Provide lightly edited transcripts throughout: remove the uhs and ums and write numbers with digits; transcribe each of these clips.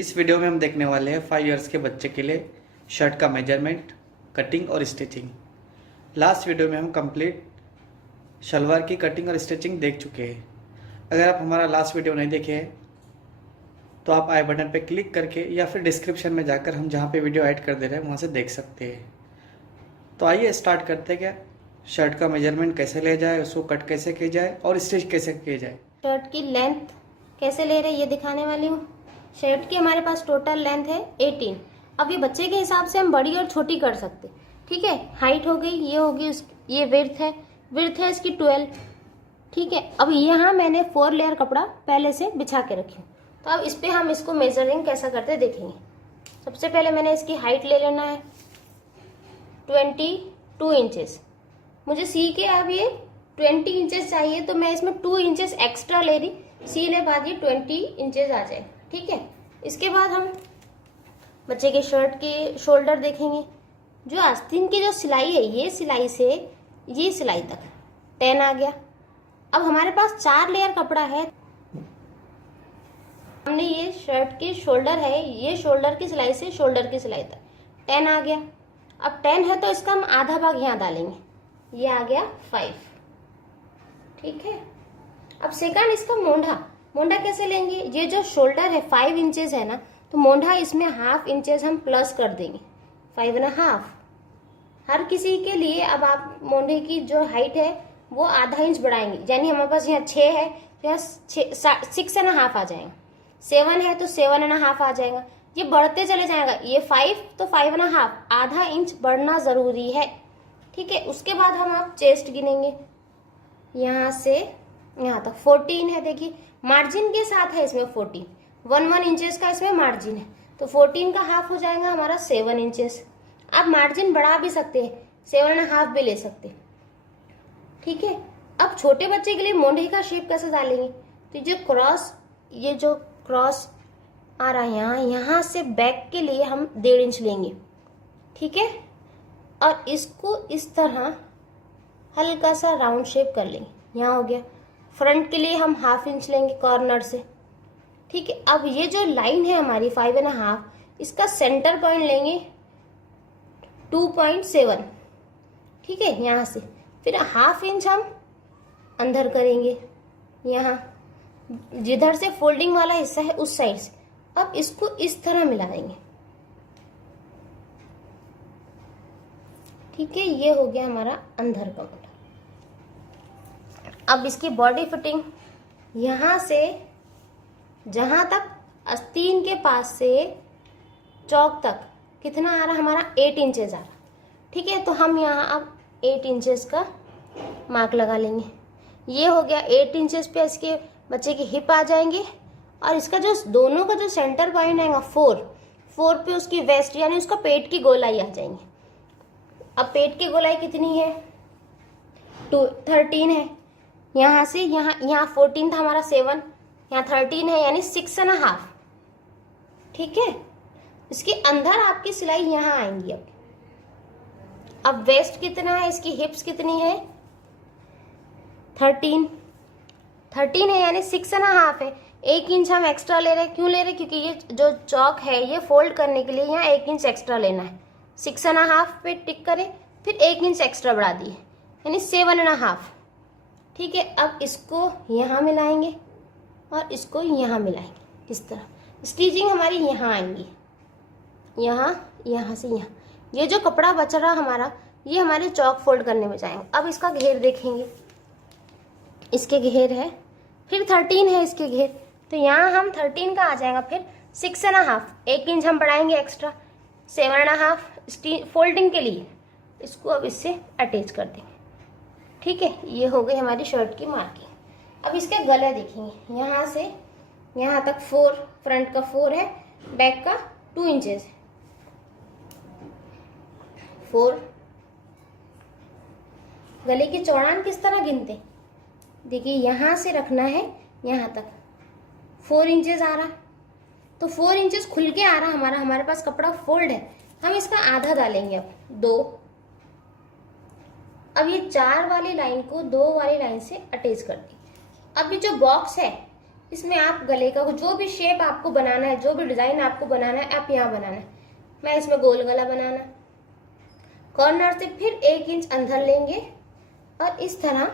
इस वीडियो में हम देखने वाले हैं 5 इयर्स के बच्चे के लिए शर्ट का मेजरमेंट, कटिंग और स्टिचिंग। लास्ट वीडियो में हम कंप्लीट शलवार की कटिंग और स्टिचिंग देख चुके हैं। अगर आप हमारा लास्ट वीडियो नहीं देखे हैं तो आप आई बटन पे क्लिक करके या फिर डिस्क्रिप्शन में जाकर हम जहाँ पे वीडियो ऐड कर दे रहे हैं वहाँ से देख सकते हैं। तो आइए स्टार्ट करते हैं। क्या शर्ट का मेजरमेंट कैसे लिया जाए, उसको कट कैसे किया जाए और स्टिच कैसे किया जाए। शर्ट की लेंथ कैसे ले रहे हैं ये दिखाने वाली हूँ। शर्ट की हमारे पास टोटल लेंथ है 18। अब ये बच्चे के हिसाब से हम बड़ी और छोटी कर सकते, ठीक है। हाइट हो गई, ये होगी, ये विड्थ है इसकी 12, ठीक है। अब यहाँ मैंने 4 लेयर कपड़ा पहले से बिछा के रखी हूँ। तो अब इस पर हम इसको मेजरिंग कैसा करते देखेंगे। सबसे पहले मैंने इसकी हाइट ले लेना है 22 इंचेस। मुझे सी के अब ये 20 इंचेस चाहिए, तो मैं इसमें 2 इंचेस एक्स्ट्रा ले रही, सी ले बाद ये 20 इंचेस आ जाए, ठीक है। इसके बाद हम बच्चे के शर्ट के शोल्डर देखेंगे। जो आस्तीन की जो सिलाई है, ये सिलाई से ये सिलाई तक 10 आ गया। अब हमारे पास 4 लेयर कपड़ा है। हमने ये शर्ट के शोल्डर है, ये शोल्डर की सिलाई से शोल्डर की सिलाई तक 10 आ गया। अब 10 है तो इसका हम आधा भाग यहाँ डालेंगे, ये आ गया 5, ठीक है। अब सेकंड इसका मोंढा कैसे लेंगे। ये जो शोल्डर है 5 इंचेस है ना, तो मोंढा इसमें हाफ इंचेस हम प्लस कर देंगे, 5.5। हर किसी के लिए अब आप मोंढे की जो हाइट है वो आधा इंच बढ़ाएंगे, यानी हमारे पास यहाँ 6 है तो यहाँ 6.5 आ जाएगा। 7 है तो 7.5 आ जाएगा। ये बढ़ते चले जाएगा, ये 5 तो 5.5, आधा इंच बढ़ना जरूरी है, ठीक है। उसके बाद हम आप चेस्ट गिनेंगे, यहाँ से यहाँ तक 14 है। देखिए मार्जिन के साथ है इसमें 14, 1 इंचेस का इसमें मार्जिन है, तो 14 का हाफ हो जाएगा हमारा 7 इंचेस। आप मार्जिन बढ़ा भी सकते हैं, 7.5 भी ले सकते, ठीक है। अब छोटे बच्चे के लिए मोंढे का शेप कैसे डालेंगे। तो ये जो क्रॉस आ रहा है यहाँ से बैक के लिए हम 1.5 इंच लेंगे, ठीक है। और इसको इस तरह हल्का सा राउंड शेप कर लेंगे, यहाँ हो गया। फ्रंट के लिए हम हाफ इंच लेंगे कॉर्नर से, ठीक है। अब ये जो लाइन है हमारी 5.5, इसका सेंटर पॉइंट लेंगे 2.7, ठीक है, यहाँ से। फिर हाफ इंच हम अंदर करेंगे, यहाँ जिधर से फोल्डिंग वाला हिस्सा है उस साइड से। अब इसको इस तरह मिला देंगे, ठीक है। ये हो गया हमारा अंदर का मोंढा। अब इसकी बॉडी फिटिंग यहाँ से जहाँ तक आस्तीन के पास से चौक तक कितना आ रहा हमारा 8 इंचेस आ रहा, ठीक है। तो हम यहाँ अब 8 इंचेस का मार्क लगा लेंगे। ये हो गया 8 इंचेस पे इसके बच्चे की हिप आ जाएंगे। और इसका जो दोनों का जो सेंटर पॉइंट आएगा 4 पे उसकी वेस्ट यानी उसका पेट की गोलाई आ जाएंगी। अब पेट की गोलाई कितनी है 13 है। यहाँ से यहाँ 14 था हमारा 7, यहाँ 13 है यानी 6.5, ठीक है। इसके अंदर आपकी सिलाई यहाँ आएंगी। अब वेस्ट कितना है, इसकी हिप्स कितनी है 13 है यानी 6.5 है। 1 इंच हम एक्स्ट्रा ले रहे हैं। क्यों ले रहे हैं, क्योंकि ये जो चौक है ये फोल्ड करने के लिए यहाँ 1 इंच एक्स्ट्रा लेना है। 6.5 पे टिक करें, फिर 1 इंच एक्स्ट्रा बढ़ा दिए यानी 7.5, ठीक है। अब इसको यहाँ मिलाएंगे और इसको यहाँ मिलाएंगे, इस तरह स्टिचिंग हमारी यहाँ आएंगी, यहाँ से यहाँ। ये जो कपड़ा बच रहा हमारा ये हमारे चौक फोल्ड करने में जाएंगे। अब इसका घेर देखेंगे, इसके घेर है, फिर 13 है इसके घेर, तो यहाँ हम 13 का आ जाएगा। फिर 6.5, 1 इंच हम बढ़ाएंगे एक्स्ट्रा, 7.5 फोल्डिंग के लिए। इसको अब इससे अटैच कर देंगे, ठीक है। ये हो गई हमारी शर्ट की मार्किंग। अब इसका गला देखेंगे, यहाँ से यहाँ तक 4, फ्रंट का 4 है, बैक का 2 इंचेस है, 4। गले की चौड़ान किस तरह गिनते, देखिए यहाँ से रखना है यहाँ तक 4 इंचेस आ रहा, तो 4 इंचेस खुल के आ रहा हमारे पास कपड़ा फोल्ड है। हम इसका आधा डालेंगे, अब 2। अब ये 4 वाली लाइन को 2 वाली लाइन से अटैच कर दी। अब ये जो बॉक्स है इसमें आप गले का जो भी शेप आपको बनाना है, जो भी डिजाइन आपको बनाना है, आप यहाँ बनाना है। मैं इसमें गोल गला बनाना, कॉर्नर से फिर 1 इंच अंदर लेंगे और इस तरह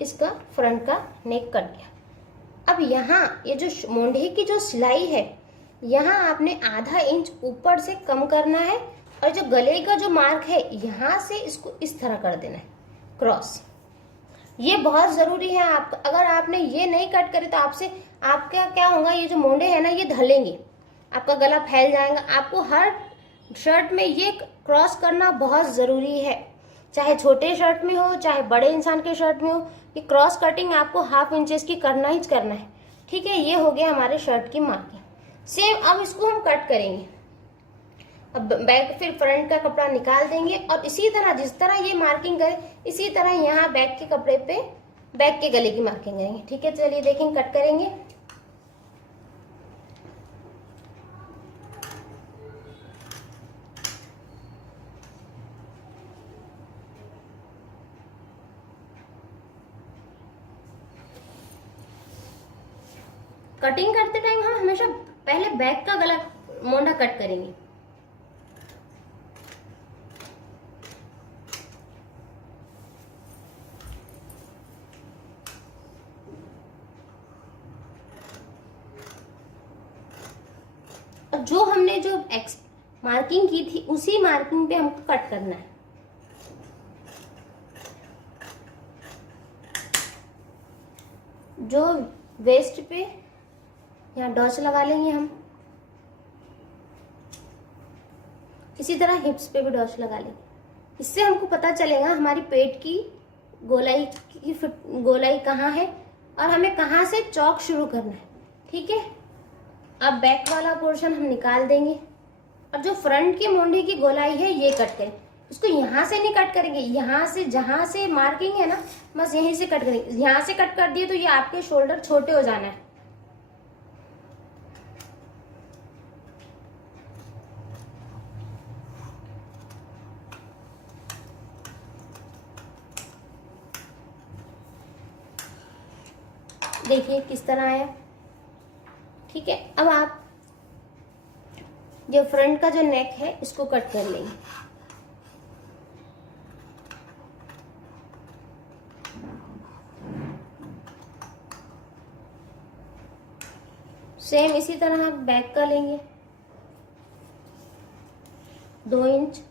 इसका फ्रंट का नेक कट गया। अब यहाँ ये जो मोंढे की जो सिलाई है, यहाँ आपने आधा इंच ऊपर से कम करना है और जो गले का जो मार्क है यहाँ से इसको इस तरह कर देना है क्रॉस। ये बहुत जरूरी है। आप अगर आपने ये नहीं कट करे तो आपका क्या होगा, ये जो मोंढे है ना ये ढलेंगे, आपका गला फैल जाएगा। आपको हर शर्ट में ये क्रॉस करना बहुत जरूरी है, चाहे छोटे शर्ट में हो चाहे बड़े इंसान के शर्ट में हो, ये क्रॉस कटिंग आपको 1/2 इंचेस की करना ही करना है। ठीक है, ये हो गया हमारे शर्ट की मार्किंग। सेम अब इसको हम कट करेंगे। अब बैक फिर फ्रंट का कपड़ा निकाल देंगे और इसी तरह जिस तरह ये मार्किंग करे इसी तरह यहाँ बैक के कपड़े पे बैक के गले की मार्किंग करेंगे। ठीक है, चलिए देखेंगे कट करेंगे। कटिंग करते टाइम हम हमेशा पहले बैक का गला मोंढा कट करेंगे। और जो हमने जो मार्किंग की थी उसी मार्किंग पे हमको कट करना है। जो वेस्ट पे यहाँ डॉच लगा लेंगे हम, इसी तरह हिप्स पे भी डॉच लगा लेंगे। इससे हमको पता चलेगा हमारी पेट की गोलाई कहाँ है और हमें कहाँ से चौक शुरू करना है। ठीक है, अब बैक वाला पोर्शन हम निकाल देंगे और जो फ्रंट की मोंढे की गोलाई है ये कट करें। इसको यहाँ से नहीं कट करेंगे, यहाँ से जहां से मार्किंग है ना बस यहीं से कट करेंगे। यहाँ से कट कर दिए तो ये आपके शोल्डर छोटे हो जाना है। देखिए किस तरह आया। ठीक है, अब आप जो फ्रंट का जो नेक है इसको कट कर लेंगे। सेम इसी तरह आप बैक का लेंगे 2 इंच।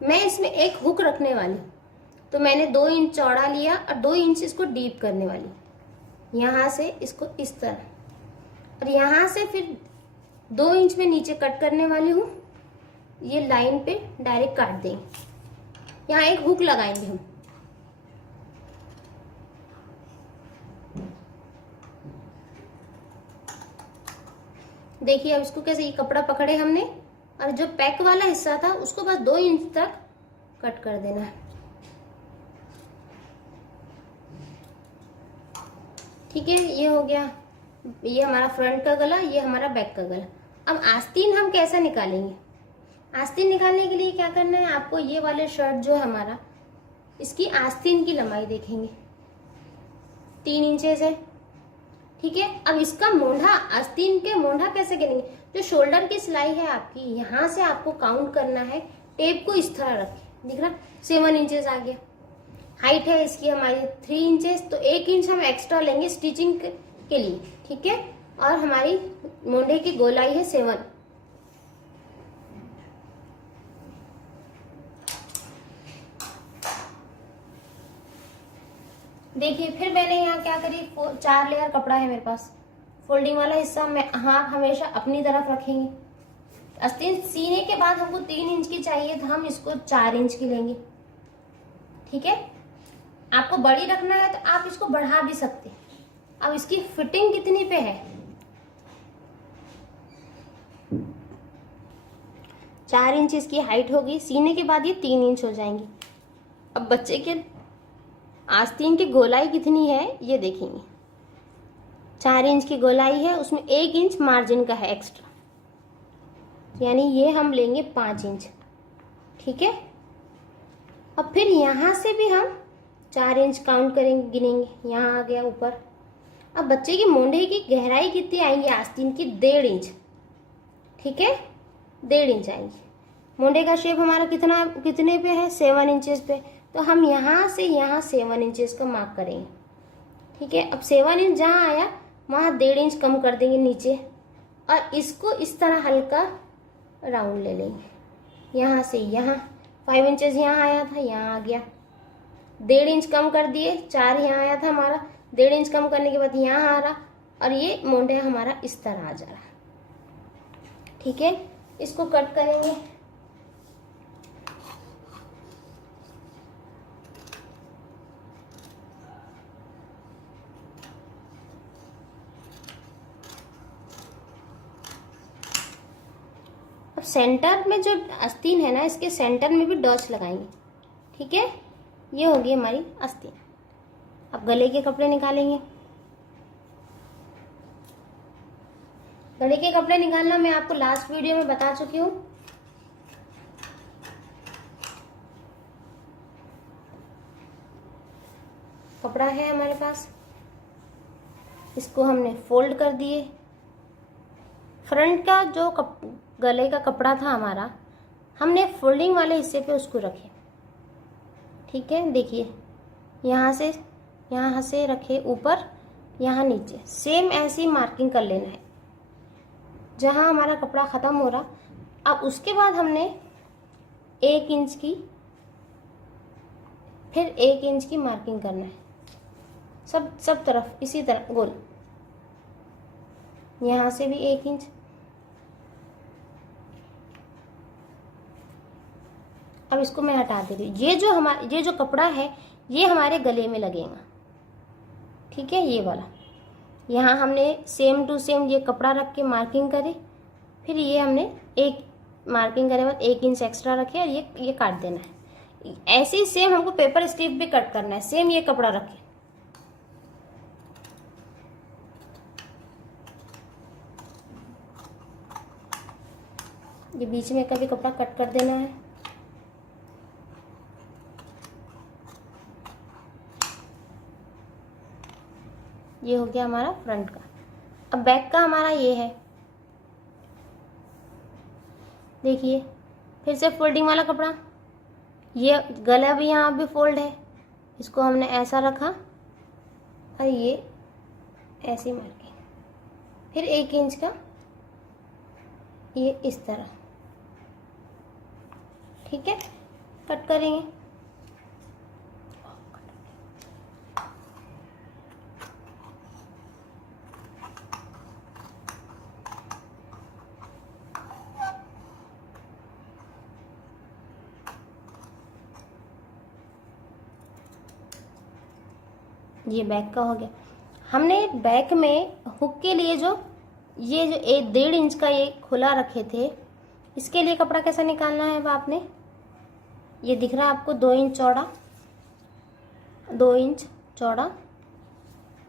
मैं इसमें एक हुक रखने वाली, तो मैंने 2 इंच चौड़ा लिया और 2 इंच इसको डीप करने वाली। यहाँ से इसको इस तरह और यहाँ से फिर 2 इंच में नीचे कट करने वाली हूँ। ये लाइन पे डायरेक्ट काट देंगे। यहाँ एक हुक लगाएंगे हम। देखिए अब इसको कैसे, ये कपड़ा पकड़े हमने और जो पैक वाला हिस्सा था उसको बस 2 इंच तक कट कर देना है। ठीक है, ये हो गया। ये हमारा फ्रंट का गला, ये हमारा बैक का गला। अब आस्तीन हम कैसे निकालेंगे? आस्तीन निकालने के लिए क्या करना है आपको, ये वाले शर्ट जो है हमारा, इसकी आस्तीन की लंबाई देखेंगे 3 इंचेस है। ठीक है, अब इसका मोंढा, आस्तीन के मोंढा कैसे करेंगे? जो शोल्डर की सिलाई है आपकी, यहाँ से आपको काउंट करना है। टेप को इस तरह रखें, दिख रहा 7 इंचेस आ गया। हाइट है इसकी हमारी 3 इंचेस, तो 1 इंच हम एक्स्ट्रा लेंगे स्टिचिंग के लिए। ठीक है, और हमारी मोंढे की गोलाई है 7। देखिए फिर मैंने यहाँ क्या करी, 4 लेयर कपड़ा है मेरे पास। फोल्डिंग वाला हिस्सा मैं हाथ हमेशा अपनी तरफ रखेंगे। आस्तीन सीने के बाद हमको 3 इंच की चाहिए, तो हम इसको 4 इंच की लेंगे। ठीक है, आपको बड़ी रखना है तो आप इसको बढ़ा भी सकते हैं। अब इसकी फिटिंग कितनी पे है, 4 इंच इसकी हाइट होगी। सीने के बाद ये 3 इंच हो जाएंगी। अब बच्चे के आस्तीन की गोलाई कितनी है ये देखेंगे। 4 इंच की गोलाई है, उसमें 1 इंच मार्जिन का है एक्स्ट्रा, यानी ये हम लेंगे 5 इंच। ठीक है। अब फिर यहाँ से भी हम 4 इंच काउंट करेंगे, गिनेंगे। यहाँ आ गया ऊपर। अब बच्चे की मोंढे की गहराई कितनी आएंगी आस्तीन की? 1.5 इंच। ठीक है, 1.5 इंच आएंगी। मोंढे का शेप हमारा कितने पे है? 7 इंचेस पे। तो हम यहाँ से यहाँ 7 इंचेस का मार्क करेंगे। ठीक है, अब 7 इंच जहाँ आया वहाँ 1.5 इंच कम कर देंगे नीचे, और इसको इस तरह हल्का राउंड ले लेंगे। यहाँ से यहाँ 5 इंचेस यहाँ आया था, यहाँ आ गया। 1.5 इंच कम कर दिए, 4 यहाँ आया था हमारा, 1.5 इंच कम करने के बाद यहाँ आ रहा, और ये मोंढे हमारा इस तरह आ जा रहा। ठीक है, इसको कट करेंगे। अब सेंटर में जो आस्तीन है ना, इसके सेंटर में भी डॉट्स लगाएंगे। ठीक है, ये होगी हमारी आस्तीन। अब गले के कपड़े निकालेंगे। गले के कपड़े निकालना मैं आपको लास्ट वीडियो में बता चुकी हूँ। कपड़ा है हमारे पास, इसको हमने फोल्ड कर दिए। फ्रंट का जो गले का कपड़ा था हमारा, हमने फोल्डिंग वाले हिस्से पे उसको रखे। ठीक है, देखिए यहाँ से रखे ऊपर, यहाँ नीचे। सेम ऐसी मार्किंग कर लेना है जहाँ हमारा कपड़ा ख़त्म हो रहा। अब उसके बाद हमने 1 इंच की, फिर 1 इंच की मार्किंग करना है सब तरफ इसी तरह गोल। यहाँ से भी 1 इंच। अब इसको मैं हटा दे रही हूँ। ये जो कपड़ा है ये हमारे गले में लगेगा। ठीक है, ये वाला। यहाँ हमने सेम टू सेम ये कपड़ा रख के मार्किंग करे, फिर ये हमने एक मार्किंग करे बाद 1 इंच एक्स्ट्रा रखे, और ये काट देना है। ऐसे ही सेम हमको पेपर स्ट्रिप भी कट करना है, सेम ये कपड़ा रखे। ये बीच में कभी कपड़ा कट कर देना है। ये हो गया हमारा फ्रंट का। अब बैक का हमारा ये है। देखिए फिर से फोल्डिंग वाला कपड़ा, ये गला भी यहाँ भी फोल्ड है, इसको हमने ऐसा रखा और ये ऐसी मार्किंग, फिर 1 इंच का ये इस तरह। ठीक है, कट करेंगे। ये बैक का हो गया। हमने बैक में हुक के लिए जो 1.5 इंच का ये खुला रखे थे, इसके लिए कपड़ा कैसा निकालना है? अब आपने ये दिख रहा है आपको 2 इंच चौड़ा, 2 इंच चौड़ा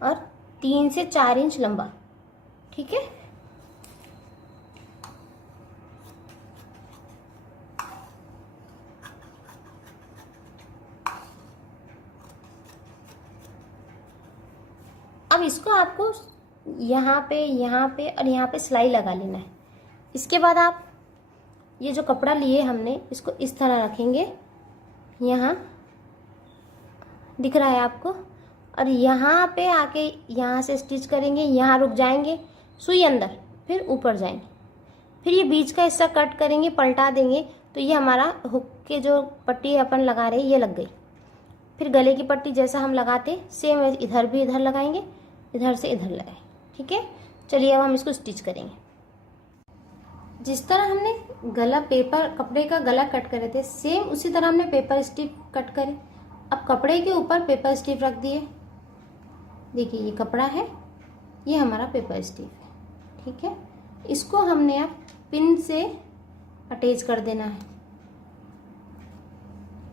और 3 से 4 इंच लंबा। ठीक है, अब इसको आपको यहाँ पे और यहाँ पे सिलाई लगा लेना है। इसके बाद आप ये जो कपड़ा लिए हमने, इसको इस तरह रखेंगे, यहाँ दिख रहा है आपको, और यहाँ पे आके यहाँ से स्टिच करेंगे, यहाँ रुक जाएंगे, सुई अंदर, फिर ऊपर जाएंगे, फिर ये बीच का हिस्सा कट करेंगे, पलटा देंगे, तो ये हमारा हुक के जो पट्टी अपन लगा रहे ये लग गई। फिर गले की पट्टी जैसा हम लगाते सेम इधर भी इधर लगाएंगे, इधर से इधर लगाए। ठीक है, चलिए अब हम इसको स्टिच करेंगे। जिस तरह हमने कपड़े का गला कट करे थे, सेम उसी तरह हमने पेपर स्ट्रिप कट करे। अब कपड़े के ऊपर पेपर स्ट्रिप रख दिए। देखिए ये कपड़ा है, ये हमारा पेपर स्ट्रिप है। ठीक है, इसको हमने अब पिन से अटैच कर देना है,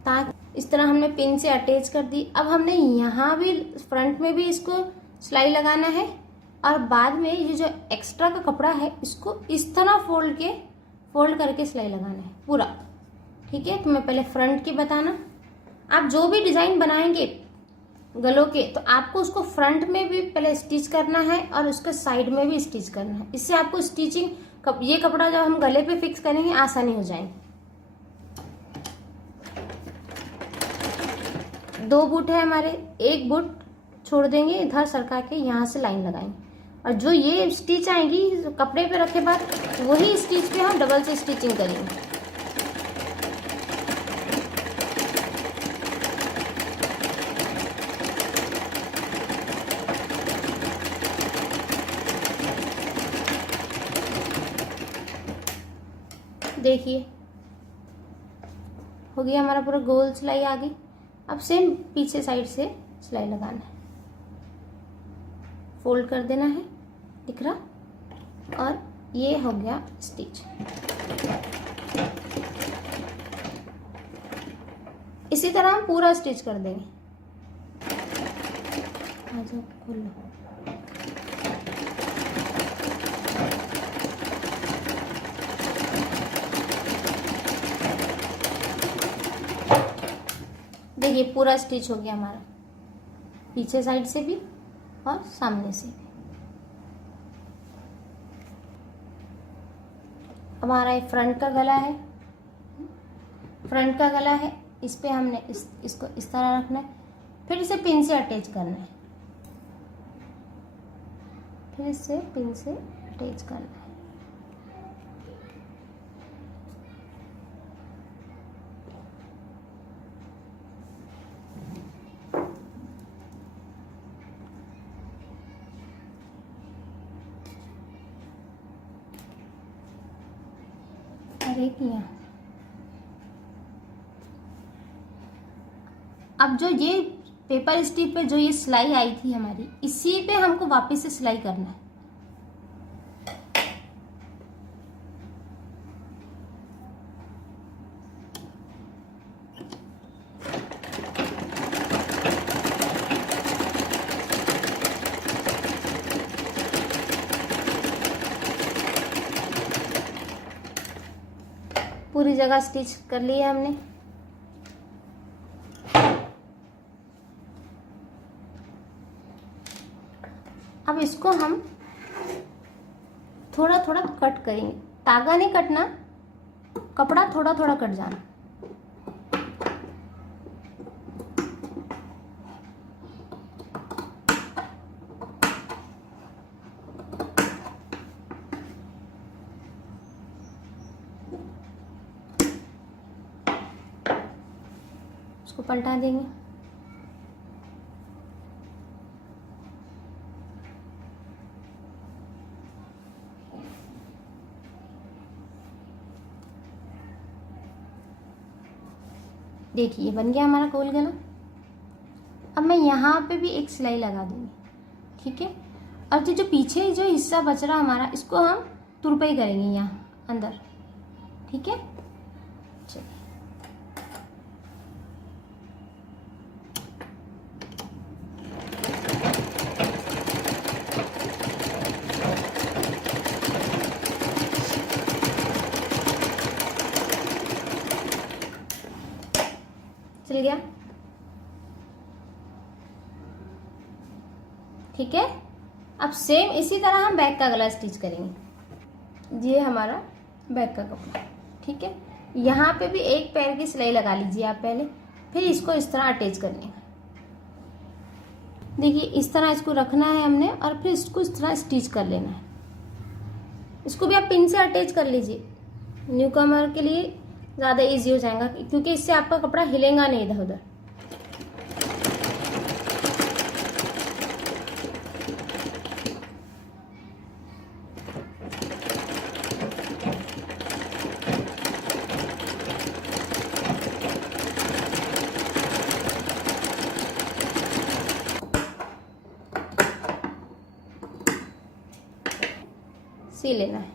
ताकि इस तरह हमने पिन से अटैच कर दी। अब हमने यहाँ भी फ्रंट में भी इसको सिलाई लगाना है, और बाद में ये जो एक्स्ट्रा का कपड़ा है इसको इस तरह फोल्ड करके सिलाई लगाना है पूरा। ठीक है, तो मैं पहले फ्रंट की बताना। आप जो भी डिजाइन बनाएंगे गलों के, तो आपको उसको फ्रंट में भी पहले स्टिच करना है और उसके साइड में भी स्टिच करना है। इससे आपको स्टिचिंग ये कपड़ा जब हम गले पे फिक्स करेंगे आसानी हो जाएगी। 2 बूट है हमारे, एक बूट छोड़ देंगे, इधर सरका के यहाँ से लाइन लगाएंगे, और जो ये स्टिच आएंगी कपड़े पे रखे बाद, वही स्टिच पे हम डबल से स्टिचिंग करेंगे। देखिए हो गया हमारा पूरा गोल सिलाई आ गई। अब सेम पीछे साइड से सिलाई लगाना है, फोल्ड कर देना है, दिख रहा, और ये हो गया स्टिच। इसी तरह हम पूरा स्टिच कर देंगे। आ जाओ, खोल लो। देखिए पूरा स्टिच हो गया हमारा, पीछे साइड से भी और सामने से भी। हमारा ये फ्रंट का गला है, फ्रंट का गला है, इस पे हमने इसको इस तरह रखना है, फिर इसे पिन से अटैच करना है, फिर इसे पिन से अटैच करना है। एक यहाँ, अब जो ये पेपर स्ट्रिप पे जो ये सिलाई आई थी हमारी, इसी पे हमको वापस से सिलाई करना है। पूरी जगह स्टिच कर लिया हमने। अब इसको हम थोड़ा थोड़ा कट करेंगे, तागा नहीं कटना, कपड़ा थोड़ा थोड़ा कट जाना। इसको पलटा देंगे। देखिए बन गया हमारा गोल गला। अब मैं यहाँ पे भी एक सिलाई लगा दूंगी, ठीक है। और जो पीछे जो हिस्सा बच रहा हमारा, इसको हम तुरपाई करेंगे यहाँ अंदर, ठीक है। चलिए चल गया, ठीक है। अब सेम इसी तरह हम बैक का गला स्टिच करेंगे। ये हमारा बैक का कपड़ा, ठीक है। यहाँ पे भी एक पैर की सिलाई लगा लीजिए आप पहले, फिर इसको इस तरह अटैच कर लेंगे। देखिए इस तरह इसको रखना है हमने, और फिर इसको इस तरह स्टिच कर लेना है। इसको भी आप पिन से अटैच कर लीजिए, न्यू कमर के लिए ज़्यादा इजी हो जाएगा, क्योंकि इससे आपका कपड़ा हिलेगा नहीं इधर उधर। सी लेना है।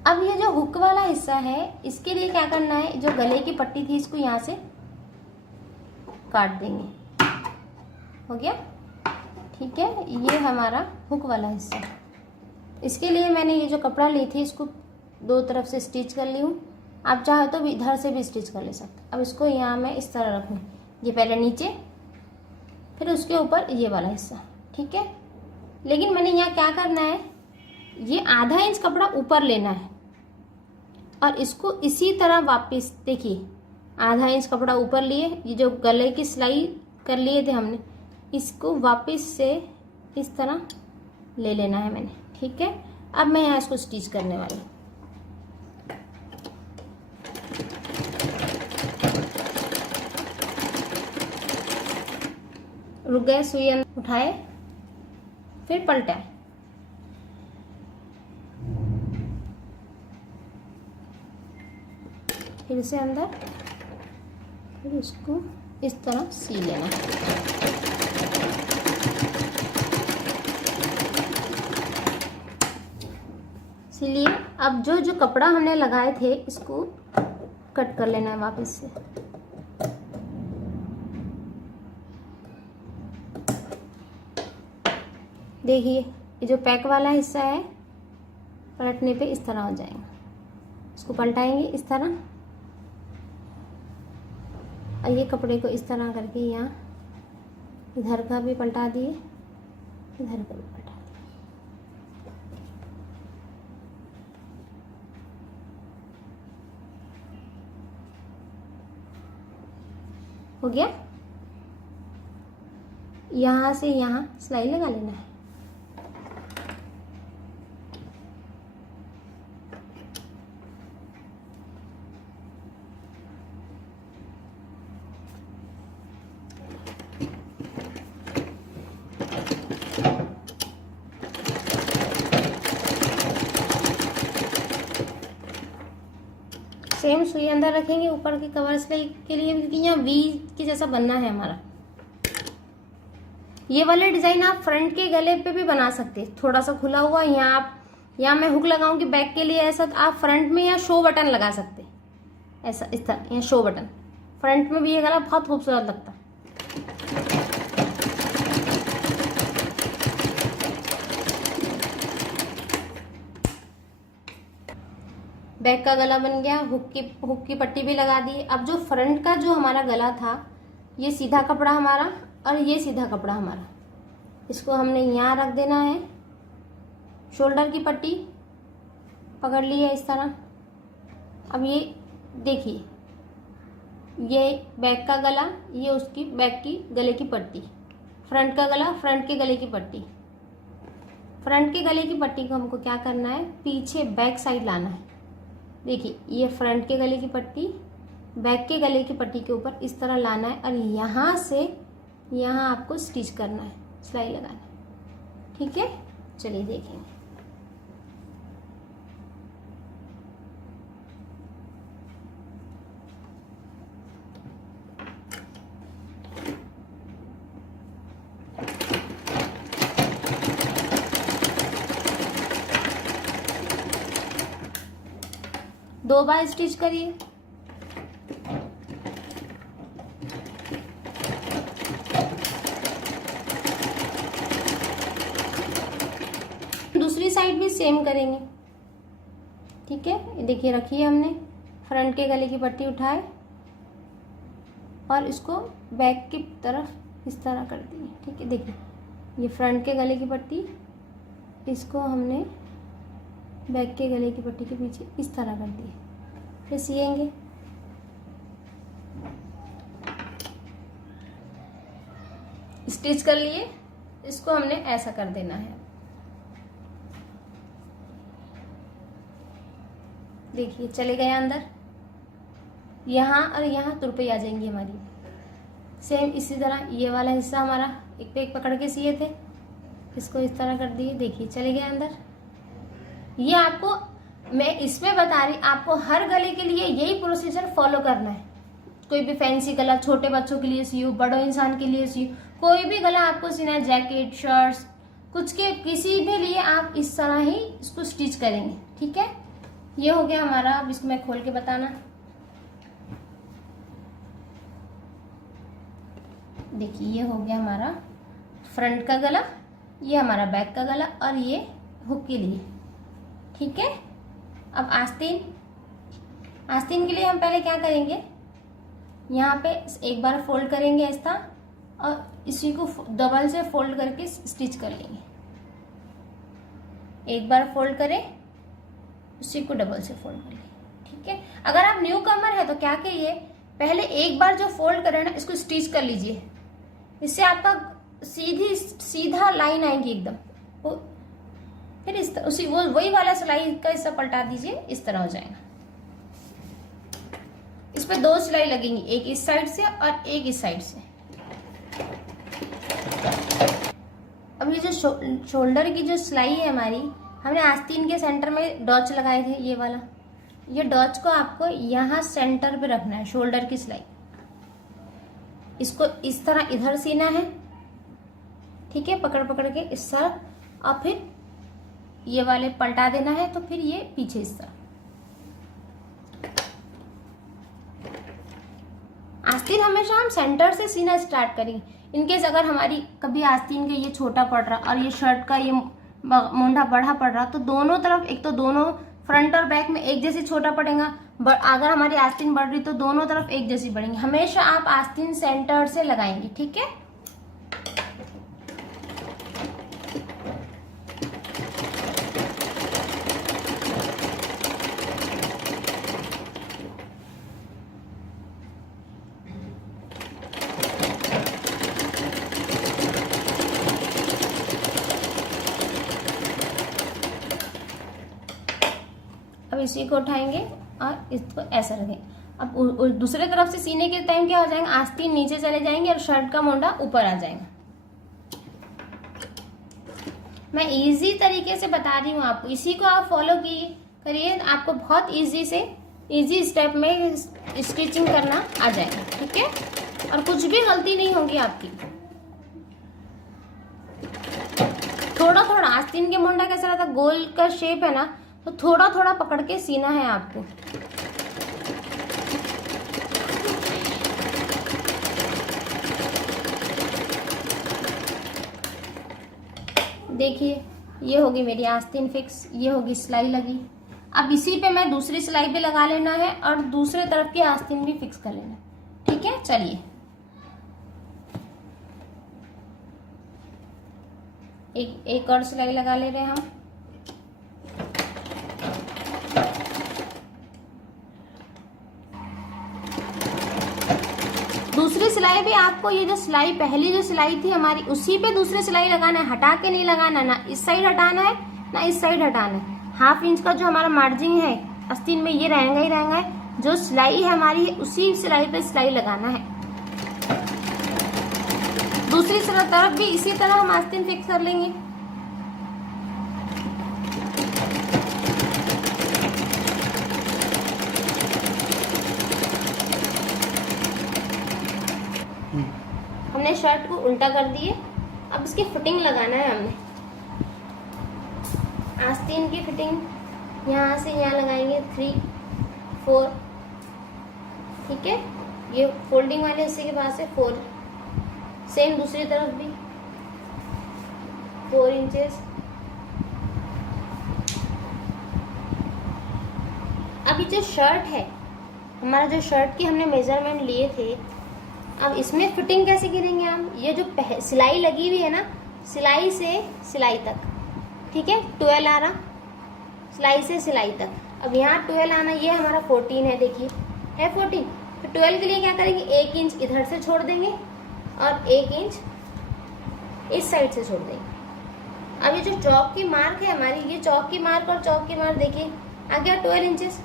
अब ये जो हुक वाला हिस्सा है इसके लिए क्या करना है, जो गले की पट्टी थी इसको यहाँ से काट देंगे। हो गया, ठीक है। ये हमारा हुक वाला हिस्सा। इसके लिए मैंने ये जो कपड़ा ली थी इसको दो तरफ से स्टिच कर ली हूँ। आप चाहो तो इधर से भी स्टिच कर ले सकते। अब इसको यहाँ मैं इस तरह रखूँ, ये पहले नीचे फिर उसके ऊपर ये वाला हिस्सा, ठीक है। लेकिन मैंने यहाँ क्या करना है, ये आधा इंच कपड़ा ऊपर लेना है और इसको इसी तरह वापस, देखिए आधा इंच कपड़ा ऊपर लिए, ये जो गले की सिलाई कर लिए थे हमने, इसको वापस से इस तरह ले लेना है मैंने, ठीक है। अब मैं यहाँ इसको स्टिच करने वाली हूँ। रुक गए, सुई उठाए फिर पलटाए, फिर से अंदर, फिर उसको इस तरह सी लेना। इसीलिए अब जो जो कपड़ा हमने लगाए थे इसको कट कर लेना है वापस से। देखिए ये जो पैक वाला हिस्सा है पलटने पे इस तरह हो जाएगा। इसको पलटाएंगे इस तरह और ये कपड़े को इस तरह करके यहाँ इधर का भी पलटा दिए, इधर का भी पलटा दिए। हो गया। यहाँ से यहाँ सिलाई लगा लेना है। सेम सुई अंदर रखेंगे ऊपर की कवर सिलाई के लिए, क्योंकि यहाँ वी के जैसा बनना है हमारा। ये वाले डिजाइन आप फ्रंट के गले पे भी बना सकते हैं, थोड़ा सा खुला हुआ। यहाँ आप, यहाँ मैं हुक लगाऊंगी बैक के लिए, ऐसा आप फ्रंट में यहाँ शो बटन लगा सकते हैं, ऐसा इस तरह यहाँ शो बटन फ्रंट में भी। ये गला बहुत खूबसूरत लगता है। बैक का गला बन गया, हुक की पट्टी भी लगा दी। अब जो फ्रंट का जो हमारा गला था, ये सीधा कपड़ा हमारा और ये सीधा कपड़ा हमारा, इसको हमने यहाँ रख देना है। शोल्डर की पट्टी पकड़ ली है इस तरह। अब ये देखिए, ये बैक का गला, ये उसकी बैक की गले की पट्टी, फ्रंट का गला, फ्रंट के गले की पट्टी। फ्रंट के गले की पट्टी को हमको क्या करना है, पीछे बैक साइड लाना है। देखिए ये फ्रंट के गले की पट्टी बैक के गले की पट्टी के ऊपर इस तरह लाना है और यहाँ से यहाँ आपको स्टिच करना है, सिलाई लगाना है, ठीक है। चलिए देखेंगे। दो बार स्टिच करिए। दूसरी साइड भी सेम करेंगे, ठीक है। देखिए रखिए हमने फ्रंट के गले की पट्टी उठाए और इसको बैक की तरफ इस तरह कर दी, ठीक है। देखिए ये फ्रंट के गले की पट्टी, इसको हमने बैक के गले की पट्टी के पीछे इस तरह कर दी। फिर सिएंगे। स्टिच कर लिए, इसको हमने ऐसा कर देना है। देखिए चले गए अंदर, यहाँ और यहाँ तुरपाई आ जाएंगी हमारी। सेम इसी तरह ये वाला हिस्सा हमारा एक पे एक पकड़ के सिए थे, इसको इस तरह कर दिए। देखिए चले गए अंदर। ये आपको मैं इसमें बता रही, आपको हर गले के लिए यही प्रोसीजर फॉलो करना है। कोई भी फैंसी गला छोटे बच्चों के लिए सियो, बड़ों इंसान के लिए सियो, कोई भी गला आपको सीना है, जैकेट, शर्ट्स, कुछ के किसी भी लिए आप इस तरह ही इसको स्टिच करेंगे, ठीक है। ये हो गया हमारा। अब इसको मैं खोल के बताना। देखिए ये हो गया हमारा फ्रंट का गला, ये हमारा बैक का गला और ये हुक के लिए। ठीक है। अब आस्तीन, आस्तीन के लिए हम पहले क्या करेंगे, यहाँ पे एक बार फोल्ड करेंगे इस तरह और इसी को डबल से फोल्ड करके स्टिच कर लेंगे। एक बार फोल्ड करें, उसी को डबल से फोल्ड कर लेंगे। ठीक है। अगर आप न्यू कमर है तो क्या करिए, पहले एक बार जो फोल्ड करें ना इसको स्टिच कर लीजिए, इससे आपका सीधा लाइन आएगी एकदम। फिर इस तरह उसी वही वाला सिलाई का हिस्सा पलटा दीजिए, इस तरह हो जाएगा। इस पे 2 सिलाई लगेंगी, एक इस साइड से और एक इस साइड से। अब ये जो शोल्डर की जो सिलाई है हमारी, हमने आस्तीन के सेंटर में डॉच लगाए थे, ये वाला, ये डॉच को आपको यहाँ सेंटर पे रखना है। शोल्डर की सिलाई इसको इस तरह इधर सीना है। ठीक है, पकड़ पकड़ के इस तरह, और फिर ये वाले पलटा देना है, तो फिर ये पीछे इस तरह। आस्तीन हमेशा हम सेंटर से सीना स्टार्ट करेंगे। इनकेस अगर हमारी कभी आस्तीन का ये छोटा पड़ रहा और ये शर्ट का ये मोंढा बड़ा पड़ रहा, तो दोनों तरफ, एक तो दोनों फ्रंट और बैक में एक जैसे छोटा पड़ेगा। अगर हमारी आस्तीन बढ़ रही तो दोनों तरफ एक जैसी बढ़ेंगी। हमेशा आप आस्तीन सेंटर से लगाएंगे। ठीक है। अब इसी को उठाएंगे और इसको ऐसा रखेंगे। अब दूसरे तरफ से सीने के टाइम क्या हो जाएगा, आस्तीन नीचे चले जाएंगे और शर्ट का मोंढा ऊपर आ जाएगा। मैं इजी तरीके से बता रही हूँ आपको, इसी को आप फॉलो करिए, आपको बहुत इजी स्टेप में स्टिचिंग करना आ जाएगा। ठीक है। और कुछ भी गलती नहीं होगी आपकी। थोड़ा थोड़ा आस्तीन के मोंढा कैसा रहता है, गोल का शेप है ना, तो थोड़ा थोड़ा पकड़ के सीना है आपको। देखिए ये होगी मेरी आस्तीन फिक्स, ये होगी सिलाई लगी। अब इसी पे मैं दूसरी सिलाई भी लगा लेना है और दूसरे तरफ की आस्तीन भी फिक्स कर लेना। ठीक है। चलिए एक और सिलाई लगा ले रहे हैं हम। दूसरी सिलाई भी आपको, ये जो सिलाई पहली जो सिलाई थी हमारी, उसी पे दूसरी सिलाई लगाना है, हटा के नहीं लगाना, ना इस साइड हटाना है ना इस साइड हटाना है। 1/2 इंच का जो हमारा मार्जिन है आस्तीन में, ये रहेगा ही रहेगा है। जो सिलाई है हमारी, उसी सिलाई पे सिलाई लगाना है। दूसरी तरफ भी इसी तरह हम आस्तीन फिक्स कर लेंगे। हमने शर्ट को उल्टा कर दिए। अब इसकी फिटिंग लगाना है हमने। आस्तीन की फिटिंग यहाँ से यहाँ लगाएंगे 3, 4। ठीक है। ये फोल्डिंग वाले हिस्से के पास है 4। सेम दूसरी तरफ भी 4 इंचेस। अभी जो शर्ट है हमारा, जो शर्ट की हमने मेजरमेंट लिए थे, अब इसमें फिटिंग कैसे करेंगे हम। ये जो सिलाई लगी हुई है ना, सिलाई से सिलाई तक, ठीक है, 12 आ रहा, सिलाई से सिलाई तक। अब यहाँ 12 आना, ये हमारा 14 है, देखिए है 14। तो 12 के लिए क्या करेंगे, 1 इंच इधर से छोड़ देंगे और 1 इंच इस साइड से छोड़ देंगे। अब ये जो चौक की मार्क है हमारी, ये चौक की मार्क और चौक की मार्क देखिए आ गया 12 इंचेस।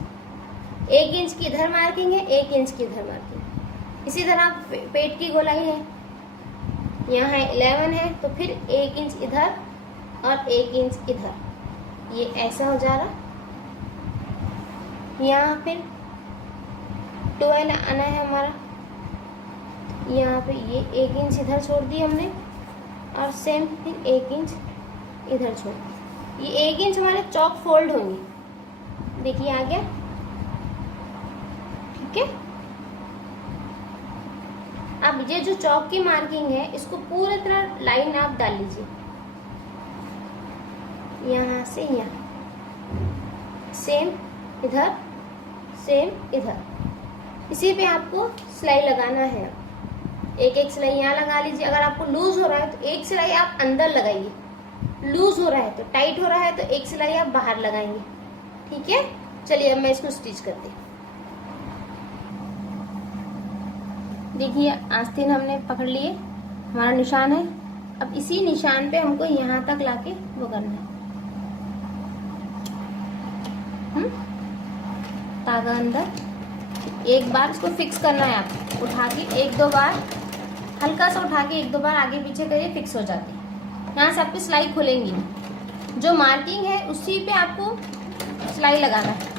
1 इंच की इधर मार्किंग है, 1 इंच की इधर मार्किंग। इसी तरह पेट की गोलाई है, यहाँ है 11 है, तो फिर 1 इंच इधर और 1 इंच इधर, ये ऐसा हो जा रहा। यहाँ फिर 12 आना है हमारा, यहाँ पे ये 1 इंच इधर छोड़ दी हमने और सेम फिर 1 इंच इधर छोड़ दी। ये 1 इंच हमारे चौक फोल्ड होंगे। देखिए आ गया। ठीक है, अब ये जो चौक की मार्किंग है इसको पूरी तरह लाइन आप डाल लीजिए, यहाँ से यहाँ, सेम इधर, सेम इधर। इसी पे आपको सिलाई लगाना है। एक एक सिलाई यहाँ लगा लीजिए। अगर आपको लूज हो रहा है तो एक सिलाई आप अंदर लगाइए, लूज हो रहा है तो, टाइट हो रहा है तो एक सिलाई आप बाहर लगाएंगे। ठीक है, चलिए अब मैं इसको स्टिच करती हूँ। देखिए आस्तीन हमने पकड़ लिए, हमारा निशान है। अब इसी निशान पे हमको यहाँ तक लाके वो करना है। धागा अंदर, एक बार इसको फिक्स करना है। आप उठा के एक दो बार, हल्का सा उठा के एक दो बार आगे पीछे करिए, फिक्स हो जाती है। यहाँ से आपकी सिलाई खुलेंगी। जो मार्किंग है उसी पे आपको सिलाई लगाना है।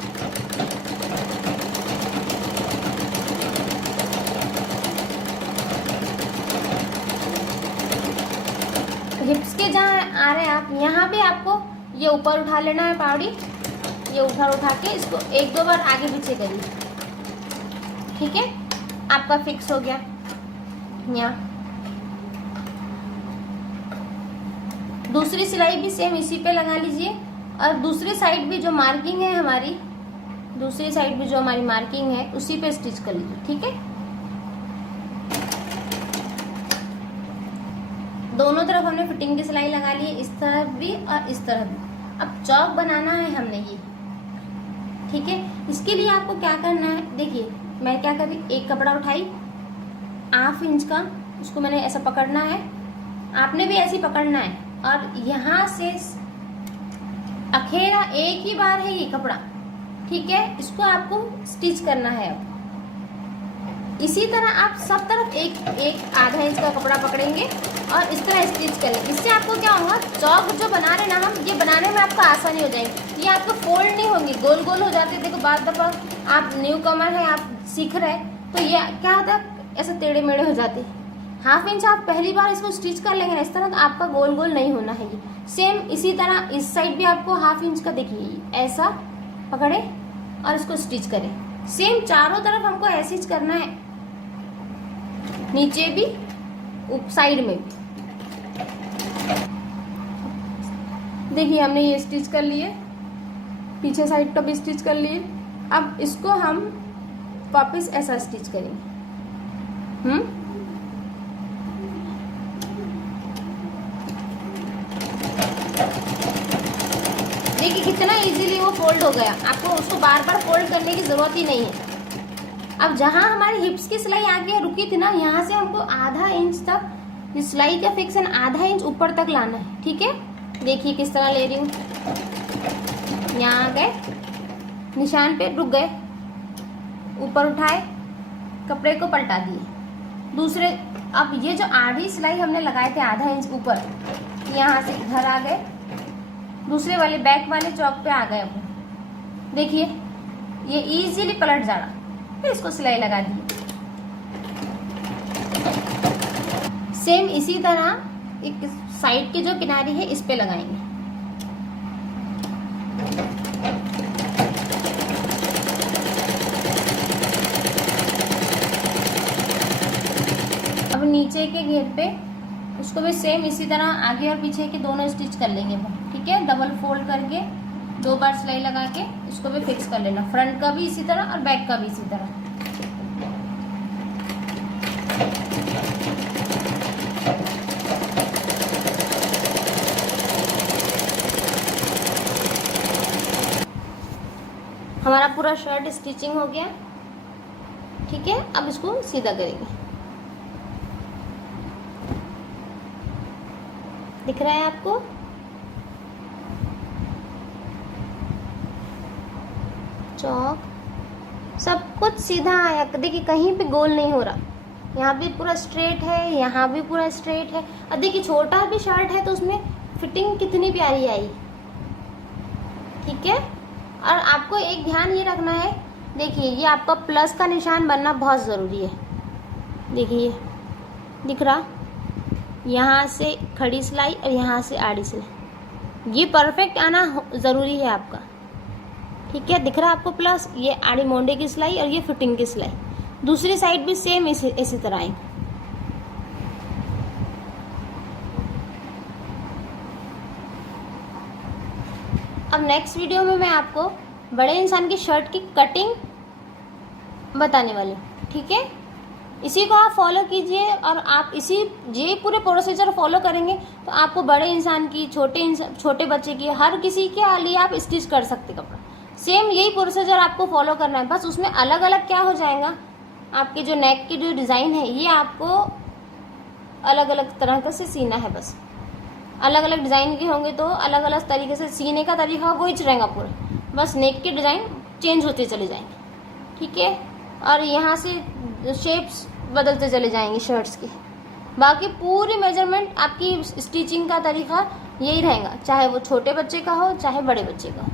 हिप्स के जहाँ आ रहे हैं आप, यहाँ पे आपको ये ऊपर उठा लेना है पावड़ी। ये ऊपर उठा के इसको एक दो बार आगे पीछे करिए। ठीक है, आपका फिक्स हो गया। यहाँ दूसरी सिलाई भी सेम इसी पे लगा लीजिए, और दूसरी साइड भी जो मार्किंग है हमारी, दूसरी साइड भी जो हमारी मार्किंग है उसी पे स्टिच कर लीजिए। ठीक है, दोनों तरफ हमने फिटिंग की सिलाई लगा ली है, इस तरफ भी और इस तरफ भी। अब चौक बनाना है हमने ये। ठीक है, इसके लिए आपको क्या करना है, देखिए मैं क्या कर रही, एक कपड़ा उठाई 1/2 इंच का, उसको मैंने ऐसा पकड़ना है, आपने भी ऐसे ही पकड़ना है, और यहाँ से अखेरा एक ही बार है ये कपड़ा। ठीक है, इसको आपको स्टिच करना है। अब इसी तरह आप सब तरफ एक एक ½ इंच का कपड़ा पकड़ेंगे और इस तरह स्टिच करेंगे। इससे आपको क्या होगा, चौक जो बना रहे ना हम, ये बनाने में आपको आसानी हो जाएगी। ये आपको फोल्ड नहीं होंगी, गोल गोल हो जाते। देखो बाद दफा आप न्यू कमर है, आप सीख रहे हैं, तो ये क्या होता है, ऐसे टेढ़े मेढ़े हो जाते हैं। 1/2 इंच आप पहली बार इसको स्टिच कर लेंगे ना इस तरह, तो आपका गोल गोल नहीं होना है ये। सेम इसी तरह इस साइड भी आपको 1/2 इंच का, देखिए ऐसा पकड़े और इसको स्टिच करें। सेम चारों तरफ हमको ऐसे ही करना है, नीचे भी साइड में भी। देखिए हमने ये स्टिच कर लिए, पीछे साइड का भी स्टिच कर लिए। अब इसको हम वापस ऐसा स्टिच करेंगे। देखिए कितना इजीली वो फोल्ड हो गया, आपको उसको बार बार फोल्ड करने की जरूरत ही नहीं है। अब जहां हमारी हिप्स की सिलाई आगे रुकी थी ना, यहाँ से हमको ½ इंच तक इस सिलाई का फिक्सन ½ इंच ऊपर तक लाना है। ठीक है, देखिए किस तरह ले रही हूँ। यहाँ आ गए, निशान पे रुक गए, ऊपर उठाए, कपड़े को पलटा दिए दूसरे। अब ये जो आधी सिलाई हमने लगाए थे ½ इंच ऊपर, यहाँ से इधर आ गए, दूसरे वाले बैक वाले चौक पे आ गए। अब देखिए ये इजीली पलट जा रहा, फिर इसको सिलाई लगा दी। सेम इसी तरह एक साइड की जो किनारी है इस पे लगाएंगे। अब नीचे के घेर पे उसको भी सेम इसी तरह आगे और पीछे के दोनों स्टिच कर लेंगे। ठीक है, डबल फोल्ड करके 2 बार सिलाई लगा के इसको भी फिक्स कर लेना, फ्रंट का भी इसी तरह और बैक का भी इसी तरह। हमारा पूरा शर्ट स्टिचिंग हो गया। ठीक है, अब इसको सीधा करेंगे। दिख रहा है आपको? चौक सब कुछ सीधा आया, देखिए कहीं पे गोल नहीं हो रहा। यहाँ भी पूरा स्ट्रेट है, यहाँ भी पूरा स्ट्रेट है। और देखिए छोटा भी शर्ट है तो उसमें फिटिंग कितनी प्यारी आई। ठीक है, और आपको एक ध्यान ये रखना है, देखिए ये आपका प्लस का निशान बनना बहुत ज़रूरी है। देखिए दिख रहा, यहाँ से खड़ी सिलाई और यहाँ से आड़ी सिलाई, ये परफेक्ट आना ज़रूरी है आपका। ठीक है, दिख रहा है आपको प्लस, ये आड़ी मोंडे की सिलाई और ये फिटिंग की सिलाई। दूसरी साइड भी सेम इसी तरह आएंगे। अब नेक्स्ट वीडियो में मैं आपको बड़े इंसान की शर्ट की कटिंग बताने वाली हूँ। ठीक है, इसी को आप फॉलो कीजिए और आप ये पूरे प्रोसीजर फॉलो करेंगे तो आपको बड़े इंसान की, छोटे बच्चे की, हर किसी के लिए आप स्टिच कर सकते कपड़ा। सेम यही प्रोसीजर आपको फॉलो करना है, बस उसमें अलग अलग क्या हो जाएगा, आपके जो नेक की जो डिज़ाइन है ये आपको अलग अलग तरह का से सीना है। बस अलग अलग डिज़ाइन के होंगे तो अलग अलग तरीके से सीने का तरीका वही रहेगा पूरा, बस नेक की डिज़ाइन चेंज होते चले जाएंगे। ठीक है, और यहाँ से शेप्स बदलते चले जाएंगे शर्ट्स की। बाकी पूरी मेजरमेंट आपकी स्टिचिंग का तरीका यही रहेगा, चाहे वो छोटे बच्चे का हो चाहे बड़े बच्चे का हो।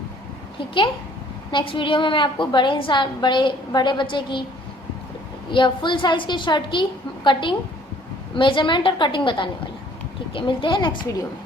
ठीक है, नेक्स्ट वीडियो में मैं आपको बड़े बच्चे की या फुल साइज़ की शर्ट की कटिंग, मेजरमेंट और कटिंग बताने वाला। ठीक है, मिलते हैं नेक्स्ट वीडियो में।